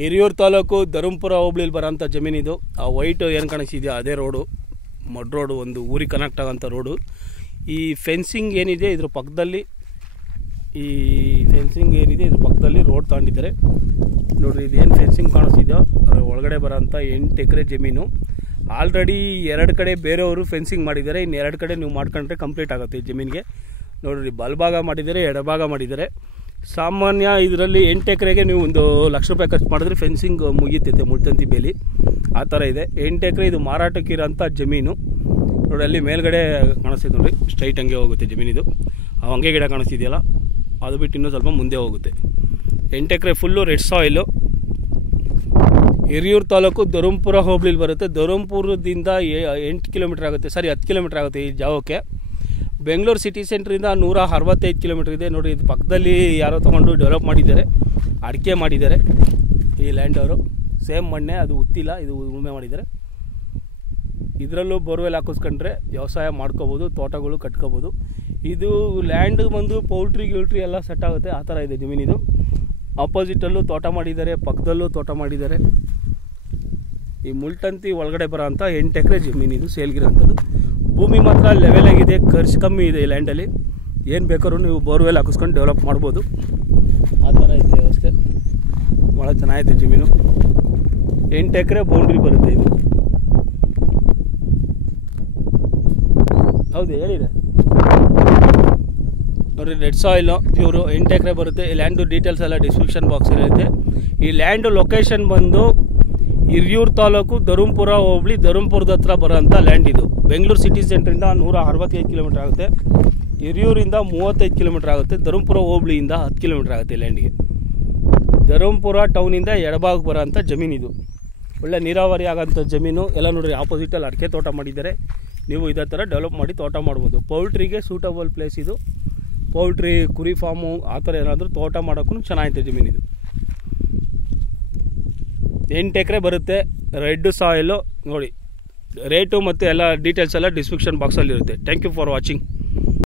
ಹಿರಿಯೂರು ತಾಲೂಕು ಧರ್ಮಪುರ ಹೋಬಳಿಲಿ ಬರೋಂಥ ಜಮೀನಿದು. ಆ ವೈಟ್ ಏನು ಕಾಣಿಸಿದೆಯೋ ಅದೇ ರೋಡು, ಮಡ್ ರೋಡು, ಒಂದು ಊರಿಗೆ ಕನೆಕ್ಟ್ ಆಗೋಂಥ ರೋಡು. ಈ ಫೆನ್ಸಿಂಗ್ ಏನಿದೆ ಇದ್ರ ಪಕ್ಕದಲ್ಲಿ, ರೋಡ್ ತಗೊಂಡಿದ್ದಾರೆ ನೋಡಿರಿ. ಇದೇನು ಫೆನ್ಸಿಂಗ್ ಕಾಣಿಸ್ತಿದೆಯೋ ಅದರ ಒಳಗಡೆ ಬರೋಂಥ 8 ಎಕರೆ ಜಮೀನು. ಆಲ್ರೆಡಿ 2 ಕಡೆ ಬೇರೆಯವರು ಫೆನ್ಸಿಂಗ್ ಮಾಡಿದ್ದಾರೆ, ಇನ್ನು 2 ಕಡೆ ನೀವು ಮಾಡ್ಕೊಂಡ್ರೆ ಕಂಪ್ಲೀಟ್ ಆಗುತ್ತೆ ಈ ಜಮೀನಿಗೆ. ನೋಡಿರಿ, ಬಲಭಾಗ ಮಾಡಿದ್ದಾರೆ, ಎಡಭಾಗ ಮಾಡಿದ್ದಾರೆ. ಸಾಮಾನ್ಯ ಇದರಲ್ಲಿ 8 ಎಕರೆಗೆ ನೀವು ಒಂದು ₹1,00,000 ಖರ್ಚು ಮಾಡಿದ್ರೆ ಫೆನ್ಸಿಂಗ್ ಮುಗಿತೈತೆ, ಮುಳ್ತಂತಿ ಬೇಲಿ ಆ ಥರ ಇದೆ. 8 ಎಕರೆ ಇದು ಮಾರಾಟಕ್ಕಿರೋಂಥ ಜಮೀನು. ನೋಡಿ ಅಲ್ಲಿ ಮೇಲ್ಗಡೆ ಕಾಣಿಸ್ತಿದೆ ನೋಡಿ, ಸ್ಟ್ರೈಟ್ ಹಂಗೆ ಹೋಗುತ್ತೆ ಜಮೀನಿದು. ಆ ಹೊಂಗೆ ಗಿಡ ಕಾಣಿಸ್ತಿದೆಯಲ್ಲ, ಅದು ಬಿಟ್ಟು ಇನ್ನೂ ಸ್ವಲ್ಪ ಮುಂದೆ ಹೋಗುತ್ತೆ. 8 acre full red soil. Hiriyur taluk Dharmapura ಹೋಬಳಿಲಿ ಬರುತ್ತೆ. ಧರ್ಮಪುರದಿಂದ 8 ಕಿಲೋಮೀಟ್ರ್ ಆಗುತ್ತೆ, 10 ಕಿಲೋಮೀಟ್ರ್ ಆಗುತ್ತೆ ಈ ಜಾಗಕ್ಕೆ. ಬೆಂಗಳೂರು ಸಿಟಿ ಸೆಂಟ್ರಿಂದ 165 ಕಿಲೋಮೀಟ್ರ್ ಇದೆ. ನೋಡಿ, ಇದು ಪಕ್ಕದಲ್ಲಿ ಯಾರೋ ತೊಗೊಂಡು ಡೆವಲಪ್ ಮಾಡಿದ್ದಾರೆ, ಅಡಿಕೆ ಮಾಡಿದ್ದಾರೆ ಈ ಲ್ಯಾಂಡ್ ಅವರು. ಸೇಮ್ ಮಣ್ಣೆ, ಅದು ಉತ್ತಿಲ್ಲ, ಇದು ಉಳುಮೆ ಮಾಡಿದ್ದಾರೆ. ಇದರಲ್ಲೂ ಬೋರ್ವೆಲ್ ಹಾಕಿಸ್ಕೊಂಡ್ರೆ ವ್ಯವಸಾಯ ಮಾಡ್ಕೋಬೋದು, ತೋಟಗಳು ಕಟ್ಕೋಬೋದು. ಇದು ಲ್ಯಾಂಡ್ ಬಂದು ಪೌಲ್ಟ್ರಿ ಎಲ್ಲ ಸೆಟ್ ಆಗುತ್ತೆ, ಆ ಥರ ಇದೆ ಜಮೀನಿದು. ಆಪೋಸಿಟಲ್ಲೂ ತೋಟ ಮಾಡಿದ್ದಾರೆ, ಪಕ್ಕದಲ್ಲೂ ತೋಟ ಮಾಡಿದ್ದಾರೆ. ಈ ಮುಳ್ತಂತಿ ಒಳಗಡೆ ಬರೋ ಅಂಥ 8 ಎಕರೆ ಜಮೀನಿದು ಸೇಲ್ಗಿರೋಂಥದ್ದು. ಭೂಮಿ ಮಾತ್ರ ಲೆವೆಲ್ ಆಗಿದೆ, ಖರ್ಚು ಕಮ್ಮಿ ಇದೆ ಈ ಲ್ಯಾಂಡಲ್ಲಿ. ಏನು ಬೇಕಾದ್ರೂ ನೀವು ಬೋರ್ವೆಲ್ ಹಾಕಿಸ್ಕೊಂಡು ಡೆವಲಪ್ ಮಾಡ್ಬೋದು, ಆ ಥರ ಐತೆ ವ್ಯವಸ್ಥೆ. ಭಾಳ ಚೆನ್ನಾಗೈತೆ ಜಮೀನು. 8 ಎಕರೆ ಬೌಂಡ್ರಿ ಬರುತ್ತೆ ಇದು. ಹೌದು, ಹೇಳಿದೆ ನೋಡಿ. ರೆಡ್ ಸಾಯಿಲು ಪ್ಯೂರು 8 ಎಕರೆ ಬರುತ್ತೆ. ಈ ಲ್ಯಾಂಡು ಡೀಟೇಲ್ಸ್ ಎಲ್ಲ ಡಿಸ್ಕ್ರಿಪ್ಷನ್ ಬಾಕ್ಸ್ ಇರುತ್ತೆ. ಈ ಲ್ಯಾಂಡು ಲೊಕೇಶನ್ ಬಂದು ಹಿರಿಯೂರು ತಾಲೂಕು ಧರ್ಮಪುರ ಹೋಬಳಿ, ಧರ್ಮಪುರದ ಹತ್ರ ಬರೋಂಥ ಲ್ಯಾಂಡ್ ಇದು. ಬೆಂಗಳೂರು ಸಿಟಿ ಸೆಂಟ್ರಿಂದ 165 ಕಿಲೋಮೀಟ್ರ್ ಆಗುತ್ತೆ. ಹಿರಿಯೂರಿಂದ 35 ಕಿಲೋಮೀಟ್ರ್ ಆಗುತ್ತೆ. ಧರ್ಮಪುರ ಹೋಬಳಿಯಿಂದ 10 ಕಿಲೋಮೀಟ್ರ್ ಆಗುತ್ತೆ ಲ್ಯಾಂಡಿಗೆ. ಧರ್ಮಪುರ ಟೌನಿಂದ ಎಡಭಾಗಕ್ಕೆ ಬರೋಂಥ ಜಮೀನಿದು. ಒಳ್ಳೆ ನೀರಾವರಿ ಆಗೋಂಥ ಜಮೀನು ಎಲ್ಲ. ನೋಡಿರಿ, ಆಪೋಸಿಟಲ್ಲಿ ಅಡಿಕೆ ತೋಟ ಮಾಡಿದ್ದಾರೆ. ನೀವು ಇದೇ ಥರ ಡೆವಲಪ್ ಮಾಡಿ ತೋಟ ಮಾಡ್ಬೋದು. ಪೌಲ್ಟ್ರಿಗೆ ಸೂಟಬಲ್ ಪ್ಲೇಸ್ ಇದು. ಪೌಲ್ಟ್ರಿ, ಕುರಿ ಫಾರ್ಮು ಆ ಥರ ಏನಾದರೂ ತೋಟ ಮಾಡೋಕ್ಕೂ ಚೆನ್ನಾಗೈತೆ ಜಮೀನಿದು. 8 ಎಕರೆ ಬರುತ್ತೆ. ರೆಡ್ ಸಾಯಿಲು ನೋಡಿ. ರೇಟು ಮತ್ತು ಎಲ್ಲ ಡೀಟೇಲ್ಸ್ ಎಲ್ಲ ಡಿಸ್ಕ್ರಿಪ್ಷನ್ ಬಾಕ್ಸಲ್ಲಿ ಇರುತ್ತೆ. Thank you for watching.